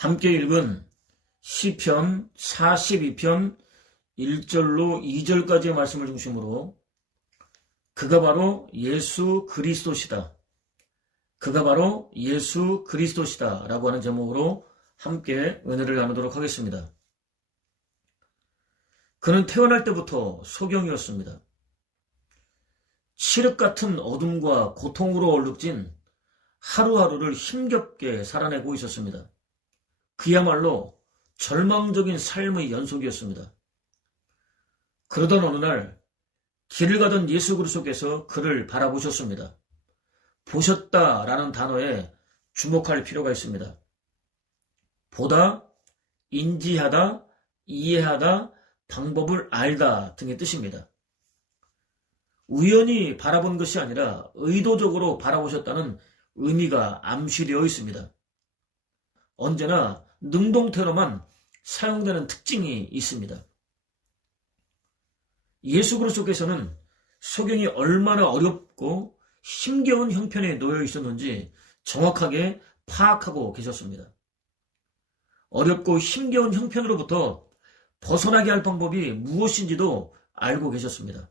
함께 읽은 시편 42편 1절로 2절까지의 말씀을 중심으로 그가 바로 예수 그리스도시다. 그가 바로 예수 그리스도시다 라고 하는 제목으로 함께 은혜를 나누도록 하겠습니다. 그는 태어날 때부터 소경이었습니다. 칠흑 같은 어둠과 고통으로 얼룩진 하루하루를 힘겹게 살아내고 있었습니다. 그야말로 절망적인 삶의 연속이었습니다. 그러던 어느 날 길을 가던 예수 그리스도께서 그를 바라보셨습니다. 보셨다라는 단어에 주목할 필요가 있습니다. 보다, 인지하다, 이해하다, 방법을 알다 등의 뜻입니다. 우연히 바라본 것이 아니라 의도적으로 바라보셨다는 의미가 암시되어 있습니다. 언제나 능동태로만 사용되는 특징이 있습니다. 예수 그리스도께서는 소경이 얼마나 어렵고 힘겨운 형편에 놓여 있었는지 정확하게 파악하고 계셨습니다. 어렵고 힘겨운 형편으로부터 벗어나게 할 방법이 무엇인지도 알고 계셨습니다.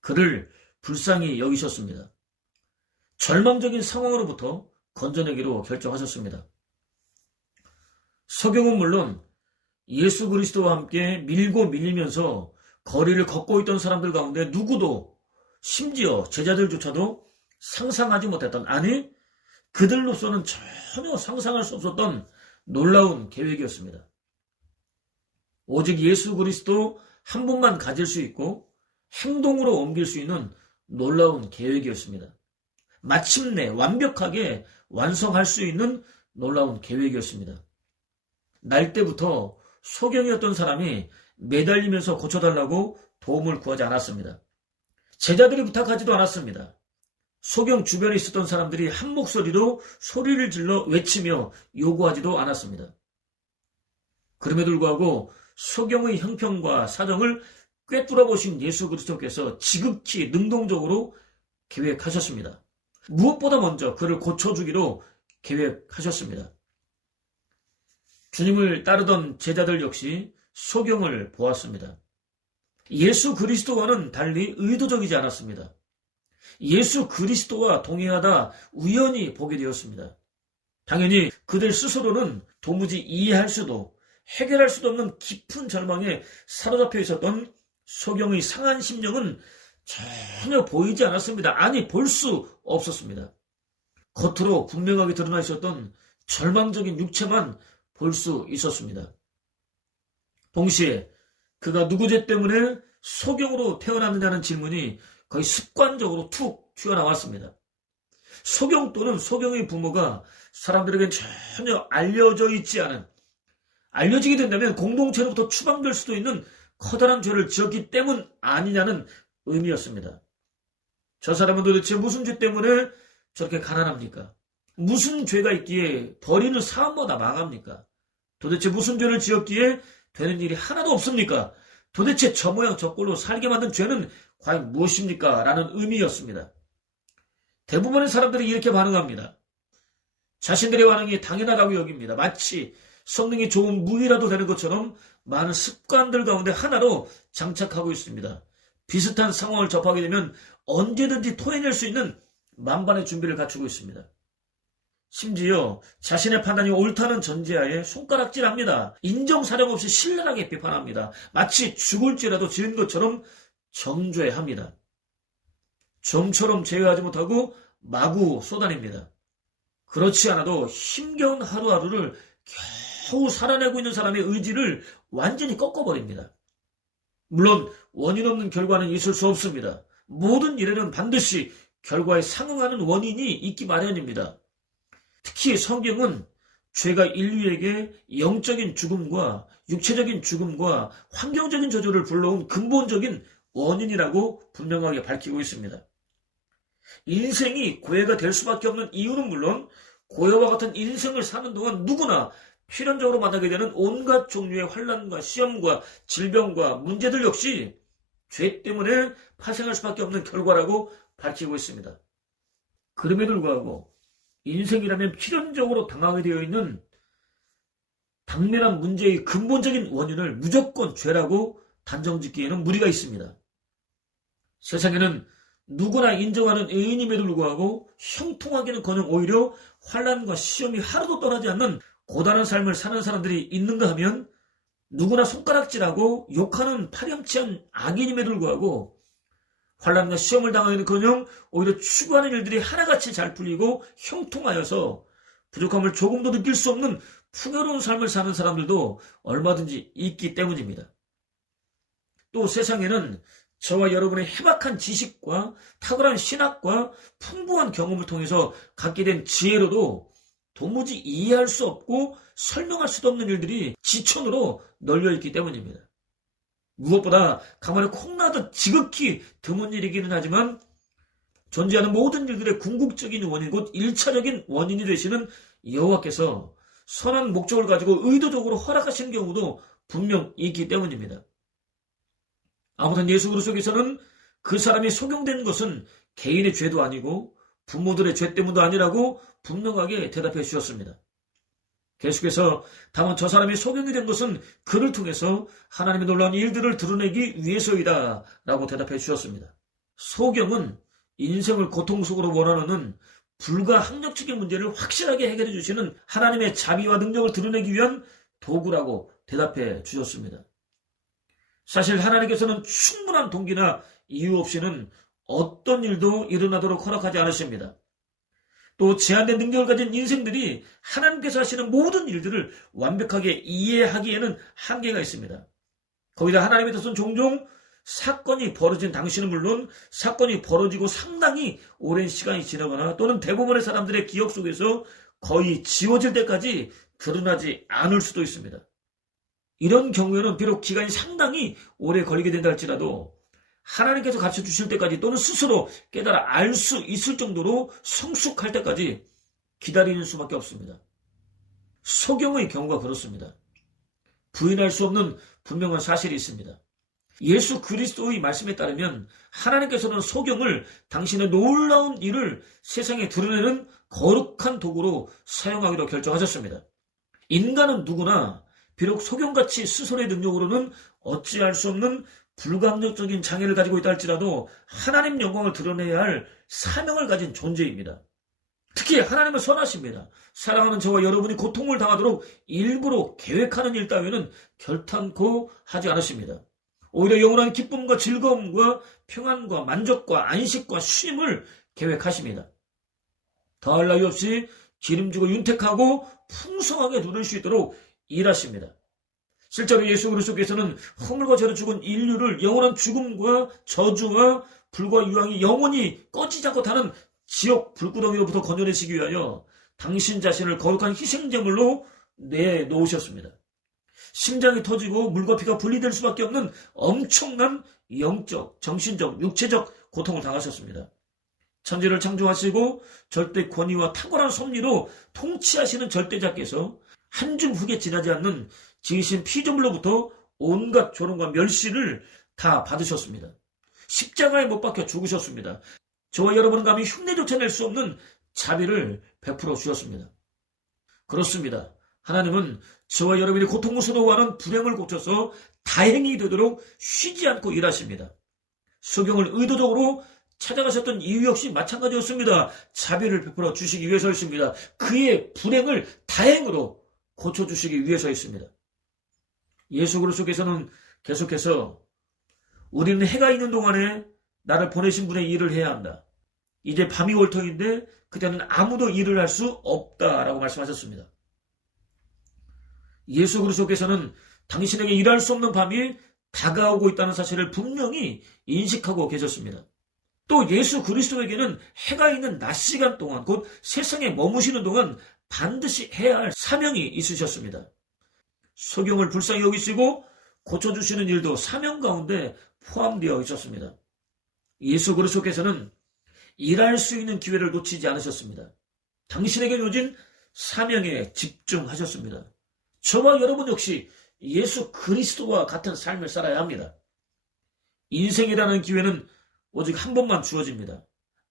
그를 불쌍히 여기셨습니다. 절망적인 상황으로부터 건져내기로 결정하셨습니다. 소경은 물론 예수 그리스도와 함께 밀고 밀리면서 거리를 걷고 있던 사람들 가운데 누구도 심지어 제자들조차도 상상하지 못했던, 아니 그들로서는 전혀 상상할 수 없었던 놀라운 계획이었습니다. 오직 예수 그리스도 한 분만 가질 수 있고 행동으로 옮길 수 있는 놀라운 계획이었습니다. 마침내 완벽하게 완성할 수 있는 놀라운 계획이었습니다. 날 때부터 소경이었던 사람이 매달리면서 고쳐달라고 도움을 구하지 않았습니다. 제자들이 부탁하지도 않았습니다. 소경 주변에 있었던 사람들이 한 목소리로 소리를 질러 외치며 요구하지도 않았습니다. 그럼에도 불구하고 소경의 형편과 사정을 꿰뚫어 보신 예수 그리스도께서 지극히 능동적으로 계획하셨습니다. 무엇보다 먼저 그를 고쳐주기로 계획하셨습니다. 주님을 따르던 제자들 역시 소경을 보았습니다. 예수 그리스도와는 달리 의도적이지 않았습니다. 예수 그리스도와 동행하다 우연히 보게 되었습니다. 당연히 그들 스스로는 도무지 이해할 수도 해결할 수도 없는 깊은 절망에 사로잡혀 있었던 소경의 상한 심령은 전혀 보이지 않았습니다. 아니, 볼 수 없었습니다. 겉으로 분명하게 드러나 있었던 절망적인 육체만 볼 수 있었습니다. 동시에 그가 누구 죄 때문에 소경으로 태어났느냐는 질문이 거의 습관적으로 툭 튀어나왔습니다. 소경 또는 소경의 부모가 사람들에게 전혀 알려져 있지 않은, 알려지게 된다면 공동체로부터 추방될 수도 있는 커다란 죄를 지었기 때문 아니냐는 의미였습니다. 저 사람은 도대체 무슨 죄 때문에 저렇게 가난합니까? 무슨 죄가 있기에 버리는 사람마다 망합니까? 도대체 무슨 죄를 지었기에 되는 일이 하나도 없습니까? 도대체 저 모양 저 꼴로 살게 만든 죄는 과연 무엇입니까? 라는 의미였습니다. 대부분의 사람들이 이렇게 반응합니다. 자신들의 반응이 당연하다고 여깁니다. 마치 성능이 좋은 무기라도 되는 것처럼 많은 습관들 가운데 하나로 장착하고 있습니다. 비슷한 상황을 접하게 되면 언제든지 토해낼 수 있는 만반의 준비를 갖추고 있습니다. 심지어 자신의 판단이 옳다는 전제하에 손가락질합니다. 인정사정 없이 신랄하게 비판합니다. 마치 죽을 죄라도 지은 것처럼 정죄합니다. 좀처럼 제어하지 못하고 마구 쏟아냅니다. 그렇지 않아도 힘겨운 하루하루를 겨우 살아내고 있는 사람의 의지를 완전히 꺾어버립니다. 물론 원인 없는 결과는 있을 수 없습니다. 모든 일에는 반드시 결과에 상응하는 원인이 있기 마련입니다. 특히 성경은 죄가 인류에게 영적인 죽음과 육체적인 죽음과 환경적인 저주를 불러온 근본적인 원인이라고 분명하게 밝히고 있습니다. 인생이 고해가 될 수밖에 없는 이유는 물론 고해와 같은 인생을 사는 동안 누구나 필연적으로 만나게 되는 온갖 종류의 환난과 시험과 질병과 문제들 역시 죄 때문에 파생할 수밖에 없는 결과라고 밝히고 있습니다. 그럼에도 불구하고 인생이라면 필연적으로 당하게 되어 있는 당면한 문제의 근본적인 원인을 무조건 죄라고 단정짓기에는 무리가 있습니다. 세상에는 누구나 인정하는 의인임에도 불구하고 형통하기는커녕 오히려 환난과 시험이 하루도 떠나지 않는 고단한 삶을 사는 사람들이 있는가 하면 누구나 손가락질하고 욕하는 파렴치한 악인임에도 불구하고 환난과 시험을 당하기는커녕 오히려 추구하는 일들이 하나같이 잘 풀리고 형통하여서 부족함을 조금도 느낄 수 없는 풍요로운 삶을 사는 사람들도 얼마든지 있기 때문입니다. 또 세상에는 저와 여러분의 해박한 지식과 탁월한 신학과 풍부한 경험을 통해서 갖게 된 지혜로도 도무지 이해할 수 없고 설명할 수도 없는 일들이 지천으로 널려있기 때문입니다. 무엇보다 가만히 콩나듯 지극히 드문 일이기는 하지만 존재하는 모든 일들의 궁극적인 원인, 곧 1차적인 원인이 되시는 여호와께서 선한 목적을 가지고 의도적으로 허락하시는 경우도 분명 있기 때문입니다. 아무튼 예수 그리스도께서는 그 사람이 속용된 것은 개인의 죄도 아니고 부모들의 죄 때문도 아니라고 분명하게 대답해 주셨습니다. 계속해서 다만 저 사람이 속용이 된 것은 그를 통해서 하나님의 놀라운 일들을 드러내기 위해서이다 라고 대답해 주셨습니다. 소경은 인생을 고통 속으로 몰아넣는 불가항력적인 문제를 확실하게 해결해 주시는 하나님의 자비와 능력을 드러내기 위한 도구라고 대답해 주셨습니다. 사실 하나님께서는 충분한 동기나 이유 없이는 어떤 일도 일어나도록 허락하지 않으십니다. 또 제한된 능력을 가진 인생들이 하나님께서 하시는 모든 일들을 완벽하게 이해하기에는 한계가 있습니다. 거기다 하나님의 뜻은 종종 사건이 벌어진 당시는 물론 사건이 벌어지고 상당히 오랜 시간이 지나거나 또는 대부분의 사람들의 기억 속에서 거의 지워질 때까지 드러나지 않을 수도 있습니다. 이런 경우에는 비록 기간이 상당히 오래 걸리게 된다 할지라도 하나님께서 가르쳐주실 때까지 또는 스스로 깨달아 알 수 있을 정도로 성숙할 때까지 기다리는 수밖에 없습니다. 소경의 경우가 그렇습니다. 부인할 수 없는 분명한 사실이 있습니다. 예수 그리스도의 말씀에 따르면 하나님께서는 소경을 당신의 놀라운 일을 세상에 드러내는 거룩한 도구로 사용하기로 결정하셨습니다. 인간은 누구나 비록 소경같이 스스로의 능력으로는 어찌할 수 없는 불가항력적인 장애를 가지고 있다 할지라도 하나님 영광을 드러내야 할 사명을 가진 존재입니다. 특히 하나님은 선하십니다. 사랑하는 저와 여러분이 고통을 당하도록 일부러 계획하는 일 따위는 결탄코 하지 않으십니다. 오히려 영원한 기쁨과 즐거움과 평안과 만족과 안식과 쉼을 계획하십니다. 더할 나위 없이 기름지고 윤택하고 풍성하게 누릴 수 있도록 일하십니다. 실제로 예수 그리스도께서는 허물과 죄로 죽은 인류를 영원한 죽음과 저주와 불과 유황이 영원히 꺼지지 않고 타는 지옥 불구덩이로부터 건져내시기 위하여 당신 자신을 거룩한 희생제물로 내놓으셨습니다. 심장이 터지고 물과 피가 분리될 수밖에 없는 엄청난 영적, 정신적, 육체적 고통을 당하셨습니다. 천지를 창조하시고 절대 권위와 탁월한 섭리로 통치하시는 절대자께서 한 줌 후에 지나지 않는 지으신 피조물로부터 온갖 조롱과 멸시를 다 받으셨습니다. 십자가에 못 박혀 죽으셨습니다. 저와 여러분은 감히 흉내조차 낼 수 없는 자비를 베풀어 주셨습니다. 그렇습니다. 하나님은 저와 여러분이 고통스러워하는 불행을 고쳐서 다행이 되도록 쉬지 않고 일하십니다. 소경을 의도적으로 찾아가셨던 이유 역시 마찬가지였습니다. 자비를 베풀어 주시기 위해서였습니다. 그의 불행을 다행으로 고쳐주시기 위해서였습니다. 예수 그리스도께서는 계속해서 우리는 해가 있는 동안에 나를 보내신 분의 일을 해야 한다. 이제 밤이 올 터인데 그때는 아무도 일을 할 수 없다라고 말씀하셨습니다. 예수 그리스도께서는 당신에게 일할 수 없는 밤이 다가오고 있다는 사실을 분명히 인식하고 계셨습니다. 또 예수 그리스도에게는 해가 있는 낮 시간 동안 곧 세상에 머무시는 동안 반드시 해야 할 사명이 있으셨습니다. 소경을 불쌍히 여기시고 고쳐주시는 일도 사명 가운데 포함되어 있었습니다. 예수 그리스도께서는 일할 수 있는 기회를 놓치지 않으셨습니다. 당신에게 주어진 사명에 집중하셨습니다. 저와 여러분 역시 예수 그리스도와 같은 삶을 살아야 합니다. 인생이라는 기회는 오직 한 번만 주어집니다.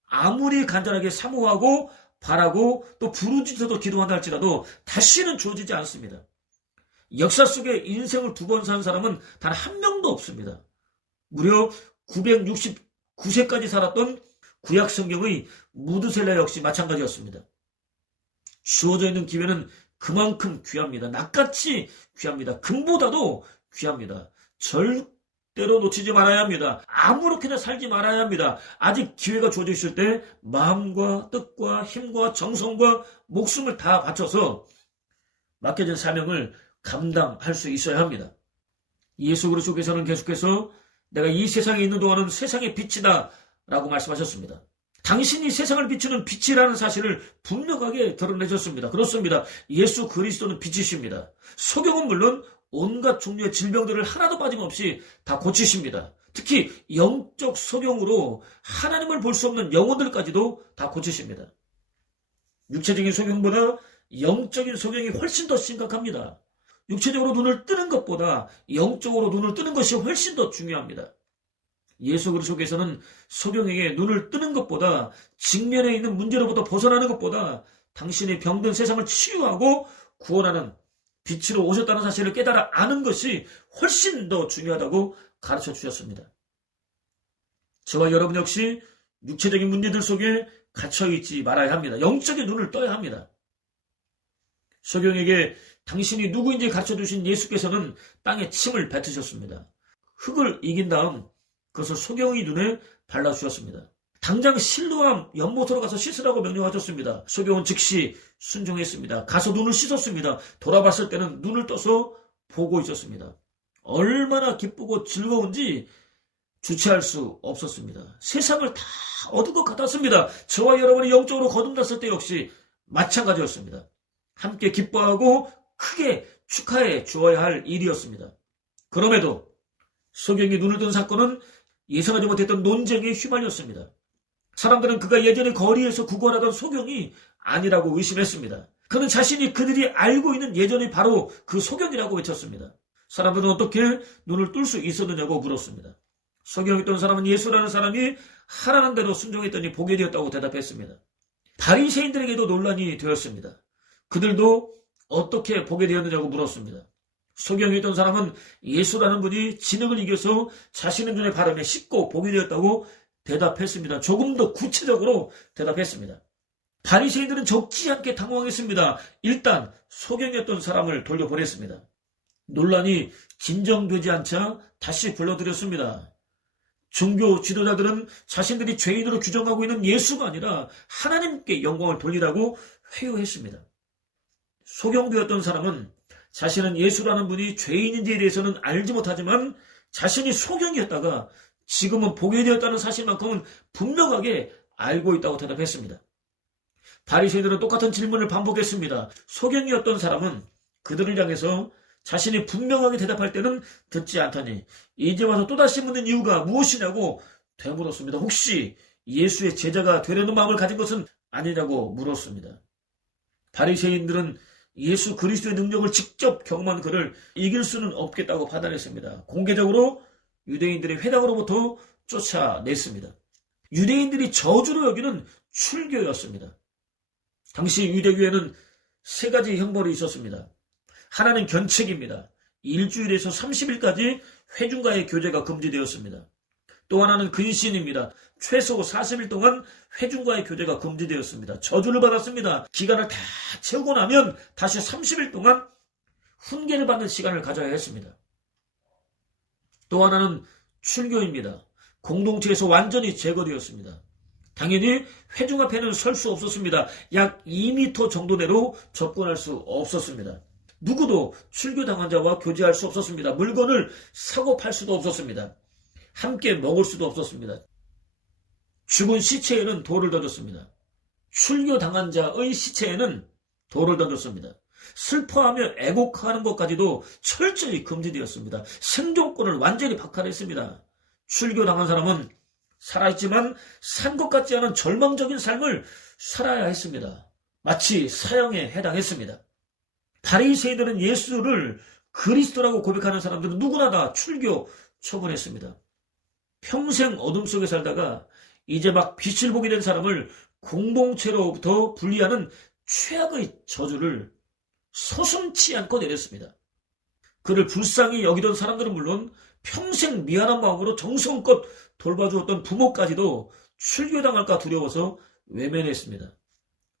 아무리 간절하게 사모하고 바라고 또 부르짖어도 기도한다 할지라도 다시는 주어지지 않습니다. 역사 속에 인생을 두 번 산 사람은 단 한 명도 없습니다. 무려 969세까지 살았던 구약 성경의 무드셀라 역시 마찬가지였습니다. 주어져 있는 기회는 그만큼 귀합니다. 낫같이 귀합니다. 금보다도 귀합니다. 절대로 놓치지 말아야 합니다. 아무렇게나 살지 말아야 합니다. 아직 기회가 주어져 있을 때 마음과 뜻과 힘과 정성과 목숨을 다 바쳐서 맡겨진 사명을 감당할 수 있어야 합니다. 예수 그리스도께서는 계속해서 내가 이 세상에 있는 동안은 세상의 빛이다 라고 말씀하셨습니다. 당신이 세상을 비추는 빛이라는 사실을 분명하게 드러내셨습니다. 그렇습니다. 예수 그리스도는 빛이십니다. 소경은 물론 온갖 종류의 질병들을 하나도 빠짐없이 다 고치십니다. 특히 영적 소경으로 하나님을 볼 수 없는 영혼들까지도 다 고치십니다. 육체적인 소경보다 영적인 소경이 훨씬 더 심각합니다. 육체적으로 눈을 뜨는 것보다 영적으로 눈을 뜨는 것이 훨씬 더 중요합니다. 예수 그리스도께서는 소경에게 눈을 뜨는 것보다 직면에 있는 문제로부터 벗어나는 것보다 당신의 병든 세상을 치유하고 구원하는 빛으로 오셨다는 사실을 깨달아 아는 것이 훨씬 더 중요하다고 가르쳐 주셨습니다. 저와 여러분 역시 육체적인 문제들 속에 갇혀있지 말아야 합니다. 영적인 눈을 떠야 합니다. 소경에게 당신이 누구인지 가르쳐 주신 예수께서는 땅에 침을 뱉으셨습니다. 흙을 이긴 다음 그것을 소경의 눈에 발라주셨습니다. 당장 실로암 연못으로 가서 씻으라고 명령하셨습니다. 소경은 즉시 순종했습니다. 가서 눈을 씻었습니다. 돌아봤을 때는 눈을 떠서 보고 있었습니다. 얼마나 기쁘고 즐거운지 주체할 수 없었습니다. 세상을 다 얻은 것 같았습니다. 저와 여러분이 영적으로 거듭났을 때 역시 마찬가지였습니다. 함께 기뻐하고 크게 축하해 주어야 할 일이었습니다. 그럼에도 소경이 눈을 뜬 사건은 예상하지 못했던 논쟁에 휘말렸습니다. 사람들은 그가 예전에 거리에서 구걸하던 소경이 아니라고 의심했습니다. 그는 자신이 그들이 알고 있는 예전이 바로 그 소경이라고 외쳤습니다. 사람들은 어떻게 눈을 뜰 수 있었느냐고 물었습니다. 소경했던 사람은 예수라는 사람이 하라는 대로 순종했더니 보게 되었다고 대답했습니다. 바리새인들에게도 논란이 되었습니다. 그들도 어떻게 보게 되었느냐고 물었습니다. 소경했던 사람은 예수라는 분이 진흙을 이겨서 자신의 눈에 바르며 씻고 보게 되었다고 대답했습니다. 조금 더 구체적으로 대답했습니다. 바리새인들은 적지 않게 당황했습니다. 일단 소경이었던 사람을 돌려보냈습니다. 논란이 진정되지 않자 다시 불러들였습니다. 종교 지도자들은 자신들이 죄인으로 규정하고 있는 예수가 아니라 하나님께 영광을 돌리라고 회유했습니다. 소경되었던 사람은 자신은 예수라는 분이 죄인인지에 대해서는 알지 못하지만 자신이 소경이었다가 지금은 보게 되었다는 사실만큼은 분명하게 알고 있다고 대답했습니다. 바리새인들은 똑같은 질문을 반복했습니다. 소경이었던 사람은 그들을 향해서 자신이 분명하게 대답할 때는 듣지 않다니 이제 와서 또다시 묻는 이유가 무엇이냐고 되물었습니다. 혹시 예수의 제자가 되려는 마음을 가진 것은 아니냐고 물었습니다. 바리새인들은 예수 그리스도의 능력을 직접 경험한 그를 이길 수는 없겠다고 판단했습니다. 공개적으로 유대인들의 회당으로부터 쫓아냈습니다. 유대인들이 저주로 여기는 출교였습니다. 당시 유대교회는 세 가지 형벌이 있었습니다. 하나는 견책입니다. 일주일에서 30일까지 회중과의 교제가 금지되었습니다. 또 하나는 근신입니다. 최소 40일 동안 회중과의 교제가 금지되었습니다. 저주를 받았습니다. 기간을 다 채우고 나면 다시 30일 동안 훈계를 받는 시간을 가져야 했습니다. 또 하나는 출교입니다. 공동체에서 완전히 제거되었습니다. 당연히 회중 앞에는 설 수 없었습니다. 약 2m 정도 내로 접근할 수 없었습니다. 누구도 출교당한 자와 교제할 수 없었습니다. 물건을 사고 팔 수도 없었습니다. 함께 먹을 수도 없었습니다. 죽은 시체에는 돌을 던졌습니다. 출교당한 자의 시체에는 돌을 던졌습니다. 슬퍼하며 애곡하는 것까지도 철저히 금지되었습니다. 생존권을 완전히 박탈했습니다. 출교당한 사람은 살아있지만 산 것 같지 않은 절망적인 삶을 살아야 했습니다. 마치 사형에 해당했습니다. 바리새인들은 예수를 그리스도라고 고백하는 사람들은 누구나 다 출교 처분했습니다. 평생 어둠 속에 살다가 이제 막 빛을 보게 된 사람을 공동체로부터 분리하는 최악의 저주를 서슴지 않고 내렸습니다. 그를 불쌍히 여기던 사람들은 물론 평생 미안한 마음으로 정성껏 돌봐주었던 부모까지도 출교당할까 두려워서 외면했습니다.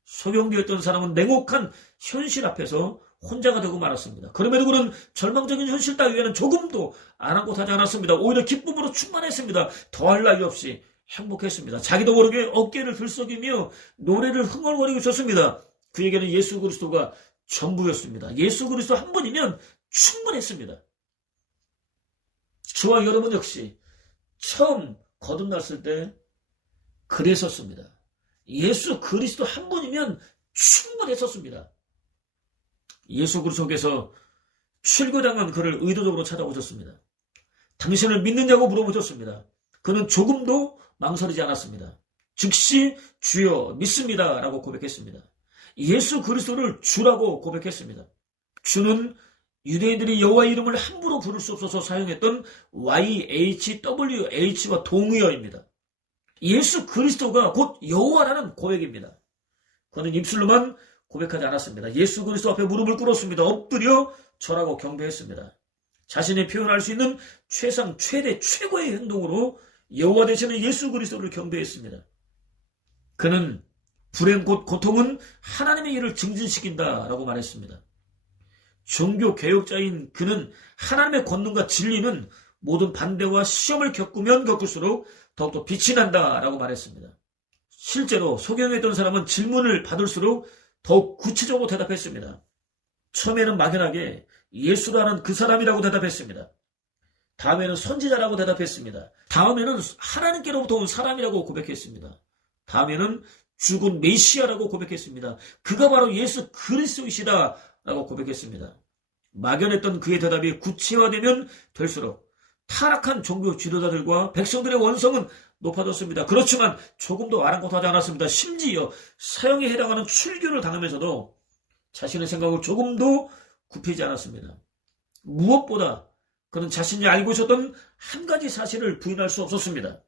소경되었던 사람은 냉혹한 현실 앞에서 혼자가 되고 말았습니다. 그럼에도 그는 절망적인 현실 따위에는 조금도 아랑곳하지 않았습니다. 오히려 기쁨으로 충만했습니다. 더할 나위 없이 행복했습니다. 자기도 모르게 어깨를 들썩이며 노래를 흥얼거리고 있었습니다. 그에게는 예수 그리스도가 전부였습니다. 예수 그리스도 한 분이면 충분했습니다. 저와 여러분 역시 처음 거듭났을 때 그랬었습니다. 예수 그리스도 한 분이면 충분했었습니다. 예수 그리스도께서 출교당한 그를 의도적으로 찾아오셨습니다. 당신을 믿느냐고 물어보셨습니다. 그는 조금도 망설이지 않았습니다. 즉시 주여 믿습니다 라고 고백했습니다. 예수 그리스도를 주라고 고백했습니다. 주는 유대인들이 여호와의 이름을 함부로 부를 수 없어서 사용했던 YHWH와 동의어입니다. 예수 그리스도가 곧 여호와라는 고백입니다. 그는 입술로만 고백하지 않았습니다. 예수 그리스도 앞에 무릎을 꿇었습니다. 엎드려 절하고 경배했습니다. 자신이 표현할 수 있는 최상 최대 최고의 행동으로 여호와 되시는 예수 그리스도를 경배했습니다. 그는 불행 곧 고통은 하나님의 일을 증진시킨다라고 말했습니다. 종교 개혁자인 그는 하나님의 권능과 진리는 모든 반대와 시험을 겪으면 겪을수록 더욱더 빛이 난다라고 말했습니다. 실제로 소경했던 사람은 질문을 받을수록 더욱 구체적으로 대답했습니다. 처음에는 막연하게 예수라는 그 사람이라고 대답했습니다. 다음에는 선지자라고 대답했습니다. 다음에는 하나님께로부터 온 사람이라고 고백했습니다. 다음에는 죽은 메시아라고 고백했습니다. 그가 바로 예수 그리스도이시다라고 고백했습니다. 막연했던 그의 대답이 구체화되면 될수록 타락한 종교 지도자들과 백성들의 원성은 높아졌습니다. 그렇지만 조금도 아랑곳하지 않았습니다. 심지어 사형에 해당하는 출교를 당하면서도 자신의 생각을 조금도 굽히지 않았습니다. 무엇보다 그는 자신이 알고 있었던 한 가지 사실을 부인할 수 없었습니다.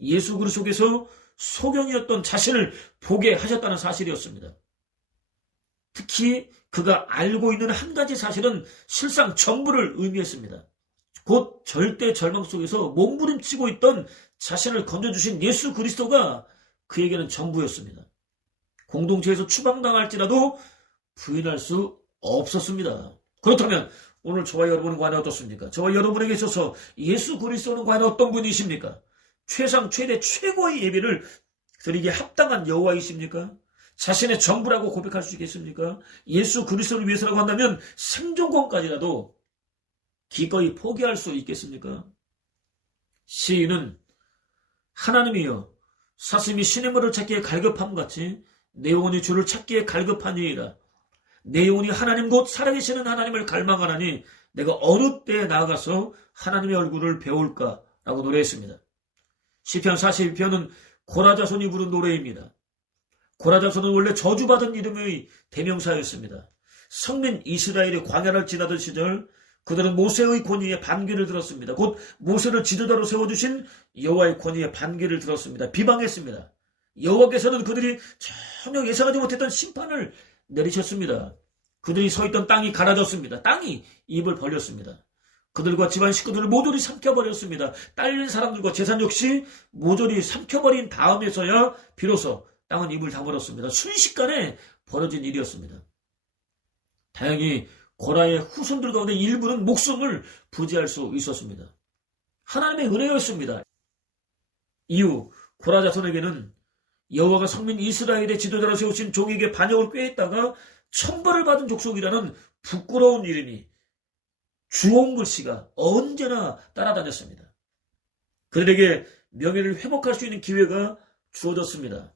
예수 그리스도께서 소경이었던 자신을 보게 하셨다는 사실이었습니다. 특히 그가 알고 있는 한 가지 사실은 실상 전부를 의미했습니다. 곧 절대 절망 속에서 몸부림치고 있던 자신을 건져주신 예수 그리스도가 그에게는 전부였습니다. 공동체에서 추방당할지라도 부인할 수 없었습니다. 그렇다면 오늘 저와 여러분은 과연 어떻습니까? 저와 여러분에게 있어서 예수 그리스도는 과연 어떤 분이십니까? 최상 최대 최고의 예배를 드리기에 합당한 여호와이십니까? 자신의 전부라고 고백할 수 있겠습니까? 예수 그리스도를 위해서라고 한다면 생존권까지라도 기꺼이 포기할 수 있겠습니까? 시인은 하나님이여 사슴이 시냇물을 찾기에 갈급함 같이 내 영혼이 주를 찾기에 갈급하니이다. 내 영혼이 하나님 곧 살아계시는 하나님을 갈망하나니 내가 어느 때에 나아가서 하나님의 얼굴을 배울까? 라고 노래했습니다. 시편 42편은 고라자손이 부른 노래입니다. 고라자손은 원래 저주받은 이름의 대명사였습니다. 성민 이스라엘이 광야를 지나던 시절 그들은 모세의 권위에 반기를 들었습니다. 곧 모세를 지도자로 세워주신 여호와의 권위에 반기를 들었습니다. 비방했습니다. 여호와께서는 그들이 전혀 예상하지 못했던 심판을 내리셨습니다. 그들이 서 있던 땅이 갈아졌습니다. 땅이 입을 벌렸습니다. 그들과 집안 식구들을 모조리 삼켜버렸습니다. 딸린 사람들과 재산 역시 모조리 삼켜버린 다음에서야 비로소 땅은 입을 다물었습니다. 순식간에 벌어진 일이었습니다. 다행히 고라의 후손들 가운데 일부는 목숨을 부지할 수 있었습니다. 하나님의 은혜였습니다. 이후 고라 자손에게는 여호와가 성민 이스라엘의 지도자로 세우신 종에게 반역을 꾀했다가 천벌을 받은 족속이라는 부끄러운 이름이 주홍 글씨가 언제나 따라다녔습니다. 그들에게 명예를 회복할 수 있는 기회가 주어졌습니다.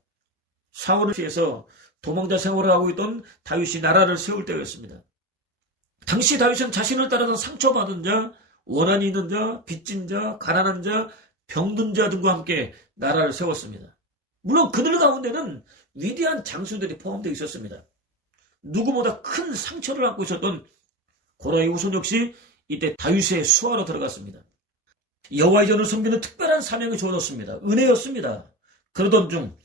사울을 피해서 도망자 생활을 하고 있던 다윗이 나라를 세울 때였습니다. 당시 다윗은 자신을 따라서 상처받은 자, 원한이 있는 자, 빚진 자, 가난한 자, 병든 자 등과 함께 나라를 세웠습니다. 물론 그들 가운데는 위대한 장수들이 포함되어 있었습니다. 누구보다 큰 상처를 안고 있었던 고라의 후손 역시 이때 다윗의 수하로 들어갔습니다. 여호와의 전을 섬기는 특별한 사명이 주어졌습니다. 은혜였습니다. 그러던 중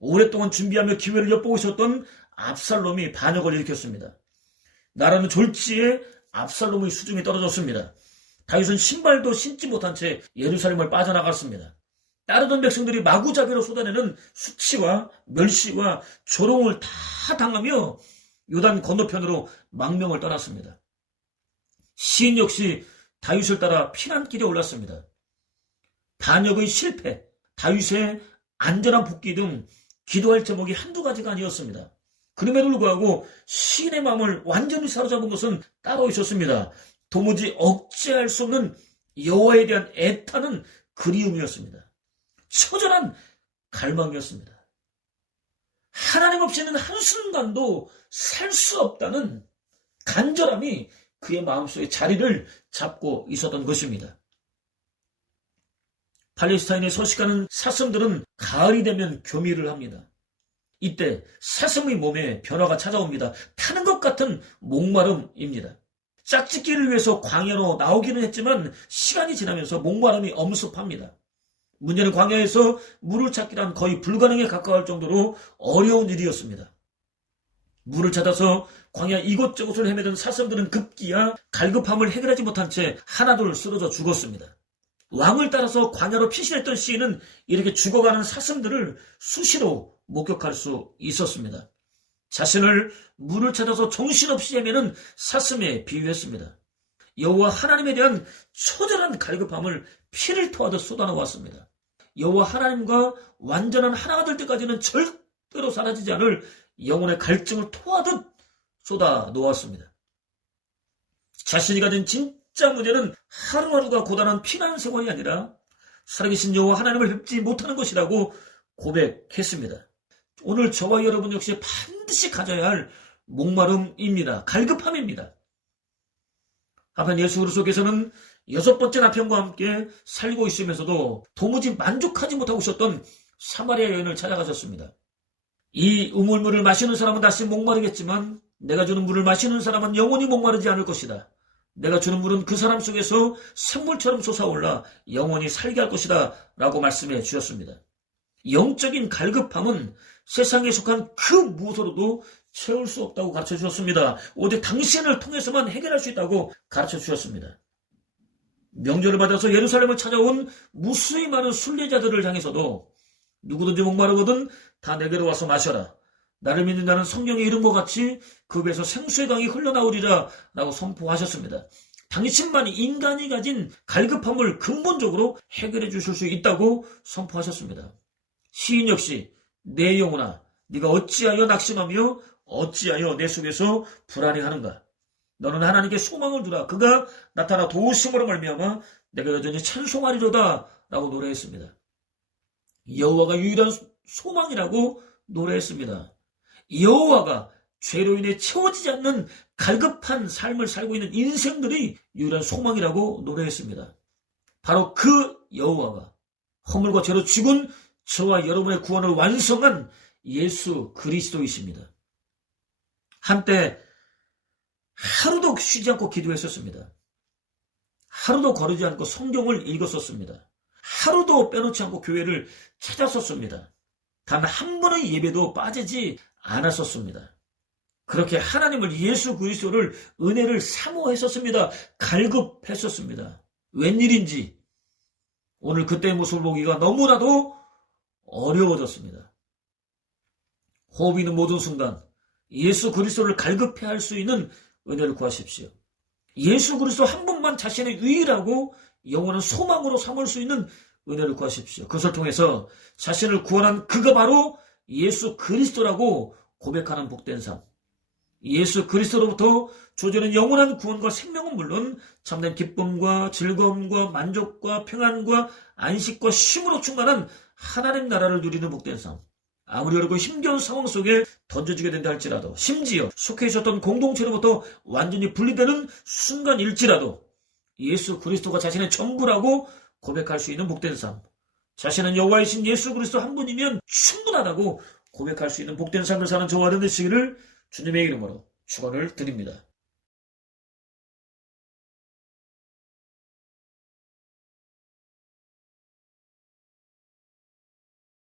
오랫동안 준비하며 기회를 엿보고 있었던 압살롬이 반역을 일으켰습니다. 나라는 졸지에 압살롬의 수중에 떨어졌습니다. 다윗은 신발도 신지 못한 채 예루살렘을 빠져나갔습니다. 따르던 백성들이 마구잡이로 쏟아내는 수치와 멸시와 조롱을 다 당하며 요단 건너편으로 망명을 떠났습니다. 시인 역시 다윗을 따라 피난길에 올랐습니다. 반역의 실패, 다윗의 안전한 복귀 등 기도할 제목이 한두 가지가 아니었습니다. 그럼에도 불구하고 시인의 마음을 완전히 사로잡은 것은 따로 있었습니다. 도무지 억제할 수 없는 여호와에 대한 애타는 그리움이었습니다. 처절한 갈망이었습니다. 하나님 없이는 한순간도 살 수 없다는 간절함이 그의 마음속에 자리를 잡고 있었던 것입니다. 팔레스타인에 서식하는 사슴들은 가을이 되면 교미를 합니다. 이때 사슴의 몸에 변화가 찾아옵니다. 타는 것 같은 목마름입니다. 짝짓기를 위해서 광야로 나오기는 했지만 시간이 지나면서 목마름이 엄습합니다. 문제는 광야에서 물을 찾기란 거의 불가능에 가까울 정도로 어려운 일이었습니다. 물을 찾아서 광야 이곳저곳을 헤매던 사슴들은 급기야 갈급함을 해결하지 못한 채 하나둘 쓰러져 죽었습니다. 왕을 따라서 광야로 피신했던 시인은 이렇게 죽어가는 사슴들을 수시로 목격할 수 있었습니다. 자신을 물을 찾아서 정신없이 헤매는 사슴에 비유했습니다. 여호와 하나님에 대한 처절한 갈급함을 피를 토하듯 쏟아놓았습니다. 여호와 하나님과 완전한 하나가 될 때까지는 절대로 사라지지 않을 영혼의 갈증을 토하듯 쏟아 놓았습니다. 자신이 가진 진짜 문제는 하루하루가 고단한 피난 생활이 아니라 살아계신 여호와 하나님을 뵙지 못하는 것이라고 고백했습니다. 오늘 저와 여러분 역시 반드시 가져야 할 목마름입니다. 갈급함입니다. 한편 예수 그리스도께서는 6번째 남편과 함께 살고 있으면서도 도무지 만족하지 못하고 있었던 사마리아 여인을 찾아가셨습니다. 이 우물물을 마시는 사람은 다시 목마르겠지만 내가 주는 물을 마시는 사람은 영원히 목마르지 않을 것이다. 내가 주는 물은 그 사람 속에서 샘물처럼 솟아올라 영원히 살게 할 것이다 라고 말씀해 주셨습니다. 영적인 갈급함은 세상에 속한 그 무엇으로도 채울 수 없다고 가르쳐 주셨습니다. 오직 당신을 통해서만 해결할 수 있다고 가르쳐 주셨습니다. 명절을 맞아서 예루살렘을 찾아온 무수히 많은 순례자들을 향해서도 누구든지 목마르거든 다 내게로 와서 마셔라. 나를 믿는 자는 성령의 이름과 같이 그 배에서 생수의 강이 흘러나오리라 라고 선포하셨습니다. 당신만이 인간이 가진 갈급함을 근본적으로 해결해 주실 수 있다고 선포하셨습니다. 시인 역시 내 영혼아 네가 어찌하여 낙심하며 어찌하여 내 속에서 불안해하는가. 너는 하나님께 소망을 두라. 그가 나타나 도우심으로 말미암아 내가 여전히 찬송하리로다 라고 노래했습니다. 여호와가 유일한 소망이라고 노래했습니다. 여호와가 죄로 인해 채워지지 않는 갈급한 삶을 살고 있는 인생들이 유일한 소망이라고 노래했습니다. 바로 그 여호와가 허물과 죄로 죽은 저와 여러분의 구원을 완성한 예수 그리스도이십니다. 한때 하루도 쉬지 않고 기도했었습니다. 하루도 거르지 않고 성경을 읽었었습니다. 하루도 빼놓지 않고 교회를 찾았었습니다. 단 한 번의 예배도 빠지지 않았었습니다. 그렇게 하나님을 예수 그리스도를 은혜를 사모했었습니다. 갈급했었습니다. 웬일인지 오늘 그때의 모습을 보기가 너무나도 어려워졌습니다. 호흡이 있는 모든 순간 예수 그리스도를 갈급해할 수 있는 은혜를 구하십시오. 예수 그리스도 한 분만 자신의 유일하고 영원한 소망으로 삼을 수 있는 은혜를 구하십시오. 그것을 통해서 자신을 구원한 그가 바로 예수 그리스도라고 고백하는 복된 삶. 예수 그리스도로부터 주어지는 영원한 구원과 생명은 물론 참된 기쁨과 즐거움과 만족과 평안과 안식과 쉼으로 충만한 하나님 나라를 누리는 복된 삶. 아무리 어렵고 힘겨운 상황 속에 던져지게 된다 할지라도 심지어 속해 있었던 공동체로부터 완전히 분리되는 순간일지라도 예수 그리스도가 자신의 전부라고 고백할 수 있는 복된 삶. 자신은 여호와이신 예수 그리스도 한 분이면 충분하다고 고백할 수 있는 복된 삶을 사는 저와 여러분 되시기를 주님의 이름으로 축원을 드립니다.